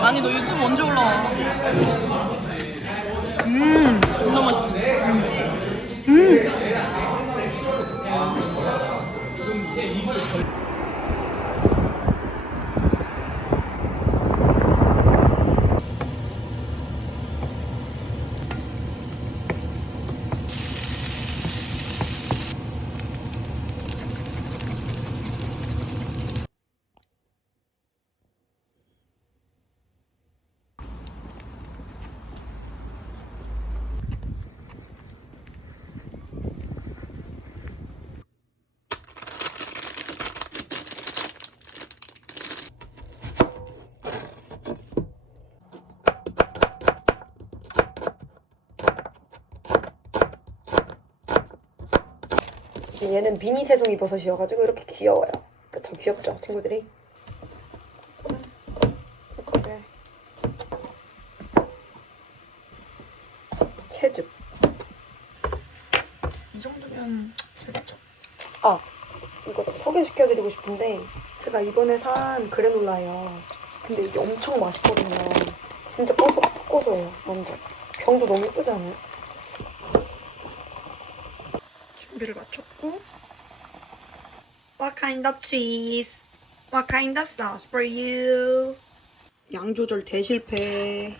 아니 너 유튜브 언제 올라와? 얘는 미니 새송이 버섯이어가지고 이렇게 귀여워요. 그쵸 귀엽죠 친구들이. 이렇게 채즙. 이 정도면 되겠죠. 아 이거 소개시켜드리고 싶은데 제가 이번에 산 그래놀라예요. 근데 이게 엄청 맛있거든요. 진짜 고소 고소해요 완전. 병도 너무 예쁘지 않아요? 준비를 마쳤고 What kind of cheese? What kind of sauce for you? 양 조절 대실패.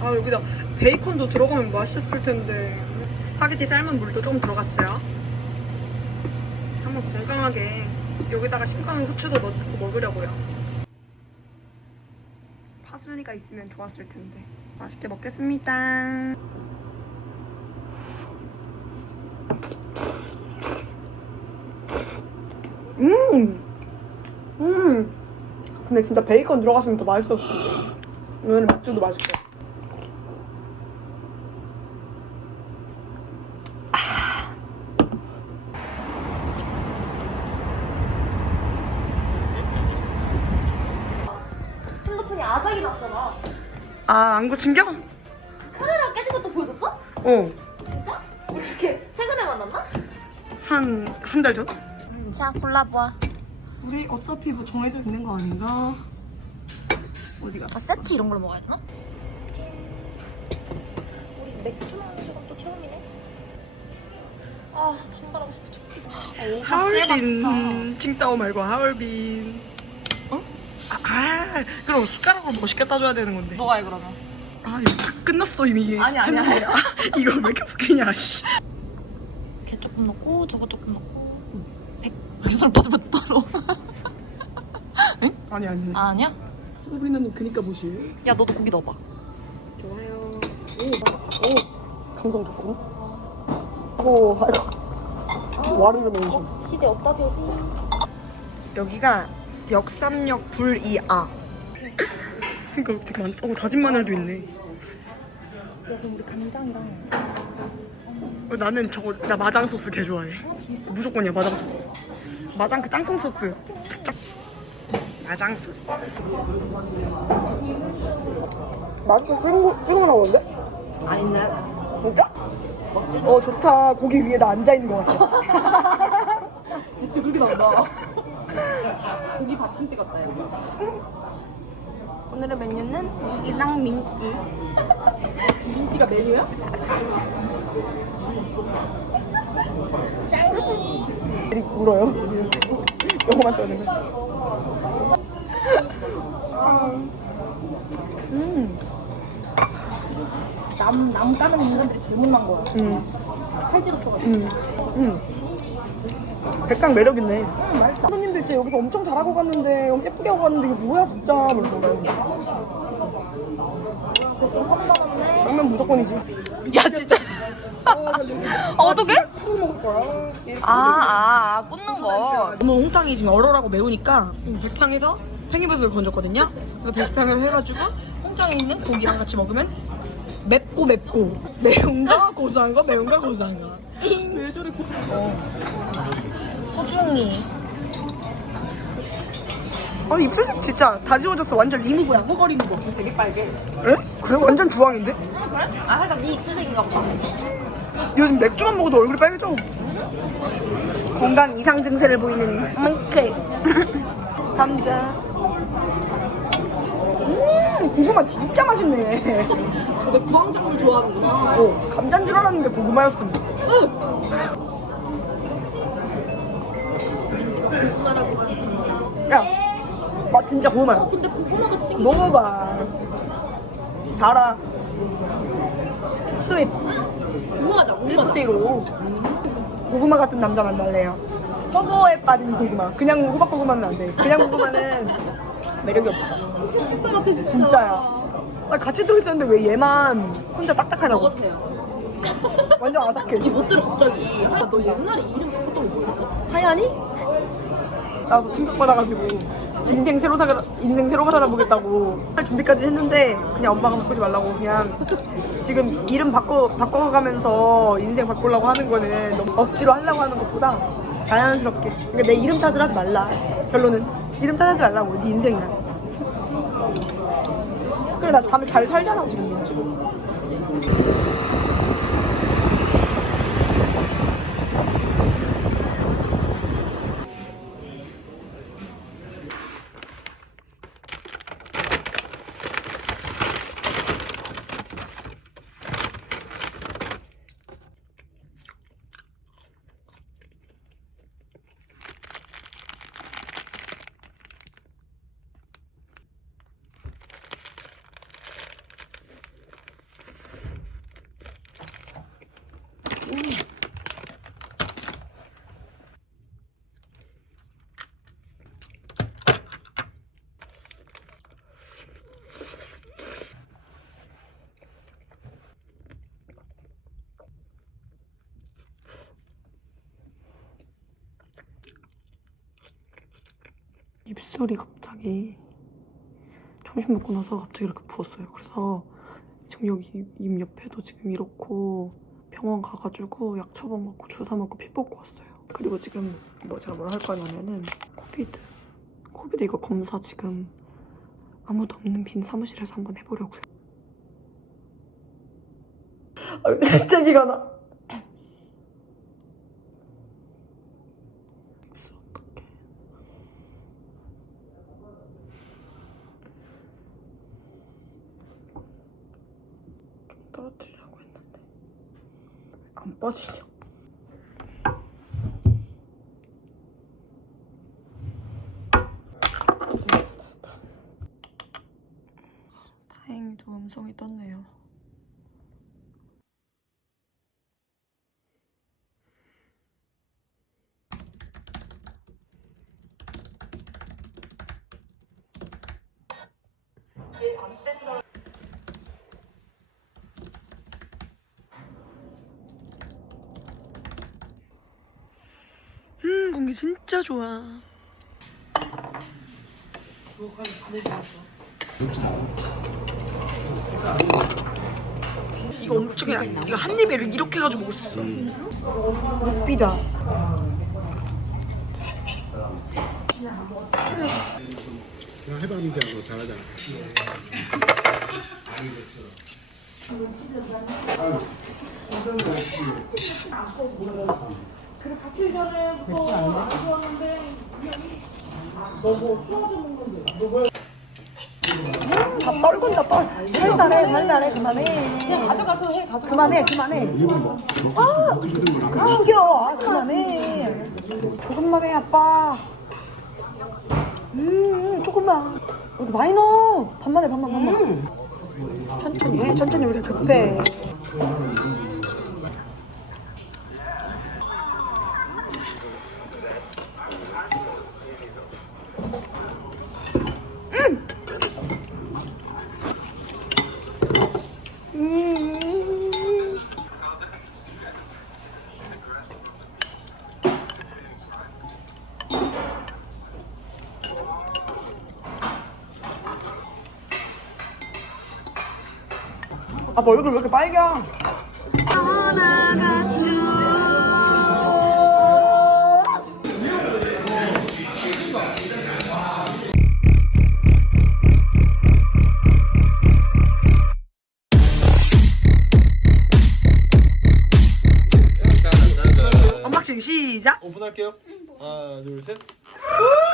아 여기다 베이컨도 들어가면 맛있을 텐데. 스파게티 삶은 물도 좀 들어갔어요. 한번 건강하게 여기다가 신선한 후추도 넣고 먹으려고요 파슬리가 있으면 좋았을 텐데 맛있게 먹겠습니다 음! 음! 근데 진짜 베이컨 들어갔으면 더 맛있었을 텐데 오늘 맥주도 맛있고 핸드폰이 아작이 났어 나. 아 안구 충격? 카메라 깨진 것도 보여줬어? 어. 진짜? 우리 이렇게 최근에 만났나? 한 한 달 전? 자 골라봐. 우리 어차피 뭐 정해져 있는 거 아닌가? 어디 갔어? 아 세트 이런 걸로 먹어야 되나? 우리 맥주 먹는 시간 또 처음이네. 아 단발하고 싶어 죽겠어. 아, 세가 진짜. 하얼빈 칭따오 말고 하얼빈 어? 아, 아 그럼 숟가락으로 멋있게 따줘야 되는 건데 너가 해 그러면. 아 이거 다 끝났어 이미 아니, 아니, 설명이. 아, 이걸 왜 이렇게 웃기냐 씨. 걔 조금 넣고 저거 조금 넣고. 살 빠지면 따로. 아니 아니 아, 아니야? 우리는 그니까 무시 야 너도 고기 넣어봐. 좋아요 오, 오 감성 좋고 오 아이고 와르르 멘션 시대 어디다 세우지? 여기가 역삼역 불이아 그러니까 되게 많 어, 다진 마늘도 있네 야 그럼 우리 간장이랑. 어, 나는 저거 나 마장 소스 개 좋아해 무조건이야 마장 소스 마장 그 땅콩 소스 특작 마장 소스 맛있어 찍어, 찍어 나오는데? 아닌데. 진짜? 어 좋다 고기 위에 나 앉아있는 것 같아 진짜 그렇게 나온다. 고기 받침대 같다 야. 오늘의 메뉴는 고기랑 민기 민티가 메뉴야? 애들이 울어요 영어만 써는 거 음. 남, 남 까는 인간들이 제일 못난 거야. 음. 팔찌도 펴가지고. 음. 음. 백강 매력 있네. 손님들 진짜 여기서 엄청 잘하고 갔는데 예쁘게 하고 갔는데 이게 뭐야 진짜. 그좀 선반한데. 당면 무조건이지. 야 진짜. 어떡해? 풀 먹을 거야. 아, 아, 아 꽂는 거. 너무 홍탕이 지금 얼얼하고 매우니까 백탕에서 팽이버섯을 건졌거든요. 그래서 백탕에서 해가지고 홍탕에 있는 고기랑 같이 먹으면 맵고 맵고 매운 거 고소한 거 매운 거 고소한 거. 왜 저래 고... 어. 소중히. 아니 입술색 진짜 다 지워졌어 완전 리무버야 허거 리무버 되게 빨개. 에? 그래? 완전 주황인데? 그래? 아 살짝 네 입술색인가 보다. 요즘 맥주만 먹어도 얼굴이 빨개져 건강 이상 증세를 보이는 멍크 감자 음 고구마 진짜 맛있네 너 부황작물 좋아하는구나. 어 감자인 줄 알았는데 고구마였음 야, 아 진짜 고구마야. 어, 근데 고구마가 생긴 먹어봐. 달아. 스윗. 고구마다. 스위트로. 고구마 같은 남자 만날래요. 허거에 빠진 고구마. 그냥 호박 고구마는 안 돼. 그냥 고구마는 매력이 없어. 진짜 같아, 진짜. 진짜야. 아, 같이 들어있었는데 왜 얘만 혼자 딱딱하냐고. 먹어도 돼요. 완전 아삭해. 이게 못 들어, 갑자기. 아, 너 옛날에 이름 바꿨던 거 뭐였지? 하얀이? 나도 충격받아가지고 인생 새로 살 인생 새로 살아보겠다고 할 준비까지 했는데 그냥 엄마가 바꾸지 말라고 그냥 지금 이름 바꿔 바꿔가면서 인생 바꾸려고 하는 거는 너무 억지로 하려고 하는 것보다 자연스럽게. 그러니까 내 이름 탓을 하지 말라. 결론은 이름 탓하지 말라고 네 인생이란 그래 나 잠을 잘 살잖아 지금 지금 입술이 갑자기 점심 먹고 나서 갑자기 이렇게 부었어요. 그래서 지금 여기 입 옆에도 지금 이렇고 병원 가가지고 약 처방 먹고 주사 맞고 피 뽑고 왔어요. 그리고 지금 뭐 제가 뭐라 할 거냐면은 코비드 코비드 이거 검사 지금 아무도 없는 빈 사무실에서 한번 해보려고요. 아, 진짜 기가 나. 어떡해. 좀 떨어뜨리려고 했는데 안 빠지냐? 다행히도 음성이 떴네요. 얘안 뺀다. 음, 공기 진짜 좋아. 이거 엄청 그냥 이거 한 입에 이렇게 해가지고 먹을 수 있어. 목피자. 그냥 해봤는데 너 잘하잖아. 다 떨군다 떨. 살살해 살살해 그만해. 그냥 가져가서 해. 가져가. 그만해 그만해. 아 죽여. 아 그만해. 조금만 해 아빠. 음 조금만. 이렇게 많이 넣어. 반만 해 반만 반만. 천천히 해 천천히 우리 급해. 아빠 얼굴 왜 이렇게 빨개? 음, 뭐. 언박싱 시작! 오픈할게요. 하나, 둘, 셋.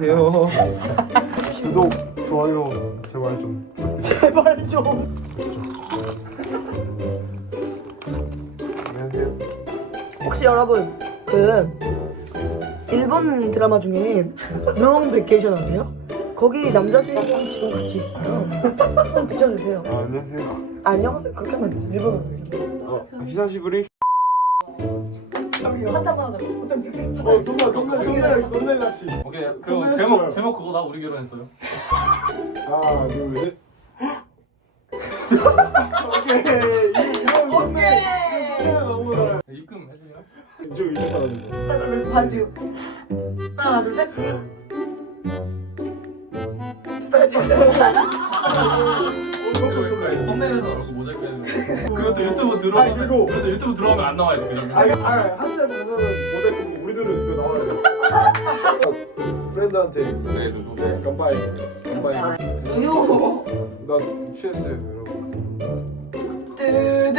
안녕하세요. 구독, 좋아요, 제발 좀. 제발 좀. 안녕하세요. 혹시 여러분 그 일본 드라마 중에 롱 베케이션 아세요? 거기 남자 주인공 지금 같이 있어요. 한번 비춰주세요. 아, 안녕하세요. 안녕하세요. 그렇게 하면 안 되지. 일본어로. 어, 히사시부리. 우리 핫한 번 하자. 어, 손날, 손날, 손날, 손날 낚시. 오케이 그 제목 제목 그거다 우리 결혼했어요. 하나, 둘, 셋. 오케이. 이거. 손날 너무 잘해. 입금 해주세요. 이쪽 이쪽 받아주세요. 반주. 하나 둘 셋. 썸네일에서 그렇고 모자이크 해야 돼. 그것도 유튜브 들어오면 아니, 그리고- 그것도 유튜브 들어오면 안 나와요 그 장면. 아, 이거, 아, 한자 부서는 그거 나와야 돼. 프렌드한테 네 누구? 간바이, 간바이. 이거 나 취했어요, 여러분. 뜨든.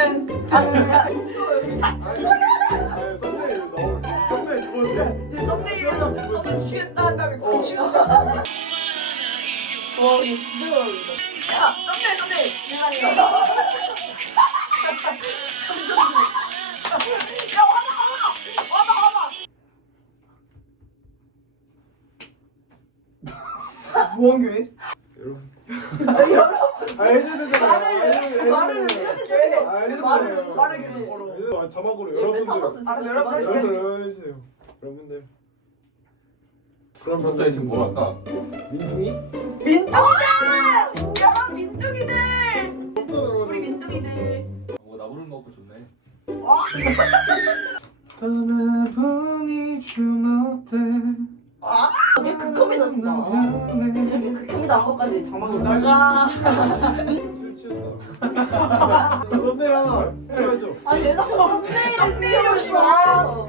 아니, 썸네일 너무 썸네일 두 번째. 썸네일에서 저도 취했다 한 다음에 고치고. 와 진짜 야 썸네일 썸네일. 보안교회? 여러분. 아, 해줘야 되잖아요. 말을 아, 말을 네. 아, 말을 네, 아, 자막으로 네, 여러분들. 여러분들. 여러분들 그럼 갑자기 지금 뭐 할까? 민둥이? 민둥이다! 여러분 민둥이들! 우리 민둥이들. 어, 나 부르는 거 같고 좋네. 어? 떠나보니 주목돼 이게 극혐이다 진짜 이렇게 극혐이다 한 것까지 장막으로 나가. 술 취했다. 썸네일 하나 해줘. 아니 왜 자꾸 썸네일 썸네일 욕심 와.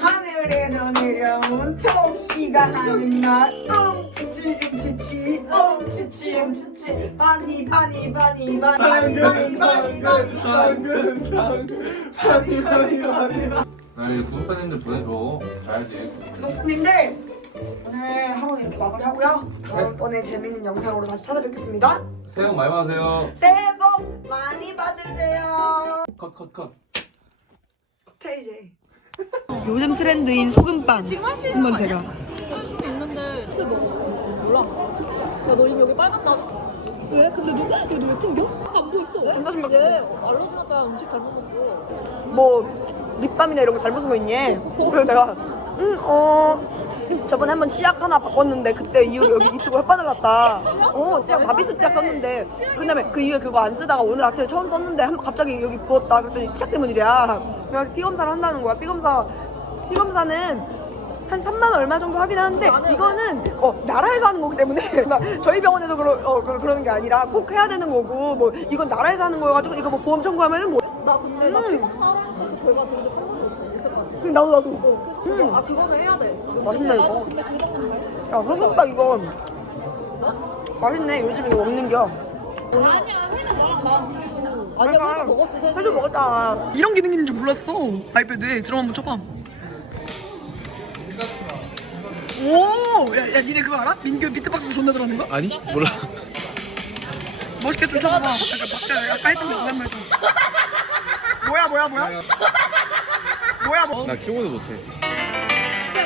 하늘에서 내려온 톱시가 하는 말 웅치치 웅치치 웅치치 웅치치 바니 바니 바니 바니 바니 바니 바니 바니 당근 당근 파니 파니 파니 나 이제 구독자님들 보내줘. 자야지. 구독자님들 오늘 하루 이렇게 마무리하고요 다음번에 재밌는 영상으로 다시 찾아뵙겠습니다 새해 복 많이 받으세요. 새해 복 많이 받으세요 컷 컷 컷. 테이제 요즘 트렌드인 소금빵 지금 할 수 있는 한번 거 제가 할 수도 있는데 술 먹어 몰라 야너 이미 여기 빨간 나 왜? 근데 너, 너왜 튕겨? 안 보였어 심각해. 얘 알러지 났잖아 음식 잘못 먹고 뭐 립밤이나 이런 거 잘못 쓴 거 있니? 그래서 내가 응어 저번에 한번 치약 하나 바꿨는데 그때 이후로 여기 입술에 혓바늘 났다. 어 치약 바비스 치약 썼는데 그 다음에 그 이후에 그거 안 쓰다가 오늘 아침에 처음 썼는데 한, 갑자기 여기 부었다. 그랬더니 치약 때문이랴 그래서 피 검사를 한다는 거야. 피 검사 피 검사는 한 3만 원 얼마 정도 하긴 하는데 이거는 어 나라에서 하는 거기 때문에 저희 병원에서 그러, 어, 그러- 그러는 게 아니라 꼭 해야 되는 거고 뭐 이건 나라에서 하는 거여가지고 이거 뭐 보험 청구하면은 뭐 나 근데 나 음. 피검사하라는 거서 결과 들은 적한 번도 없어 이때까지 그 나도 나도 어, 그래서 음. 그거, 아 그거는 해야 돼 맛있네, 나도 이거. 근데 그 정도는 다 했어 야, 소금빵 이거 맛있네. 요즘 이거 먹는 겨. 아니야 회는 나랑 나랑 둘이고 아니야 회도 먹었어 셋이 회도 먹었다. 이런 기능이 있는 줄 몰랐어. 아이패드에 들어만 한번 쳐봐. 오, 야, 야, 니네 그거 알아? 민규 비트박스 존나 잘하는 거? 아니 몰라 멋있게 좀 쳐봐. 아까 아까 했던 거 오랜만에 좀. 뭐야, 뭐야, 뭐야? 뭐야, 뭐? 나 키보드 못해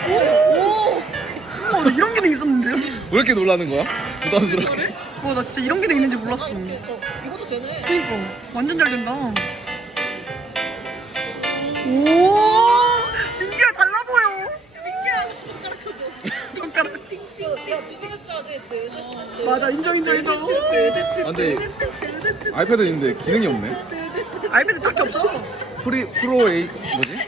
어, 나 이런 기능 있었는데? 왜 이렇게 놀라는 거야? 부담스럽게 어, 나 진짜 이런 기능 있는지 몰랐어. 이렇게 저 이것도 되네 그니까 완전 잘 된다. 오, 민규야 달라 보여. 민규야 손가락 쳐줘 손가락. 야 두명이서 짜지 네 맞아, 인정, 인정, 인정. 아, 근데 아이패드 있는데 기능이 없네 아이패드 딱히 없어. 프리 프로 에이 뭐지?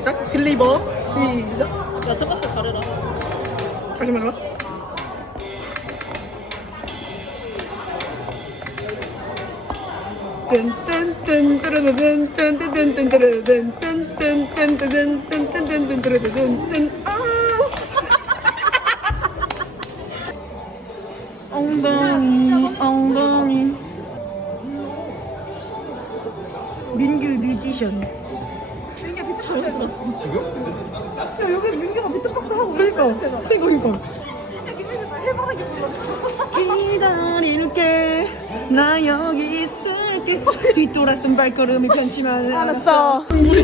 시작. 빌리버. 시작. 야 생각해 잘해라 다시 말해봐. 엉덩 이 미션. 이게 비트박스에 들었어. 지금? 야 여기 민규가 비트박스 하고 그러니까 그러니까 그러니까 해바라기 불러줘. 기다릴게 나 여기 있을게 뒤돌아선 발걸음이 편치만 알았어. 원래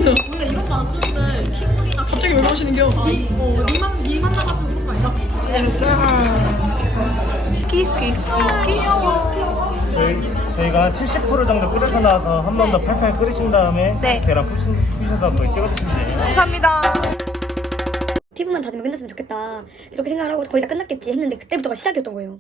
이런 거 안 쓰는데 킥보이나 갑자기 왜 그러시는 겨? 니, 어, 니만, 니 만 나가지고 그런 거 아니라. 저희, 저희가 한 70% 정도 끓여서 나와서 한 번 더 팔팔 끓이신 다음에 계란 푸신, 푸셔서 거의 찍어주시면 돼요. 피부만 다듬으면 끝났으면 좋겠다. 그렇게 생각을 하고 거의 다 끝났겠지 했는데 그때부터가 시작이었던 거예요.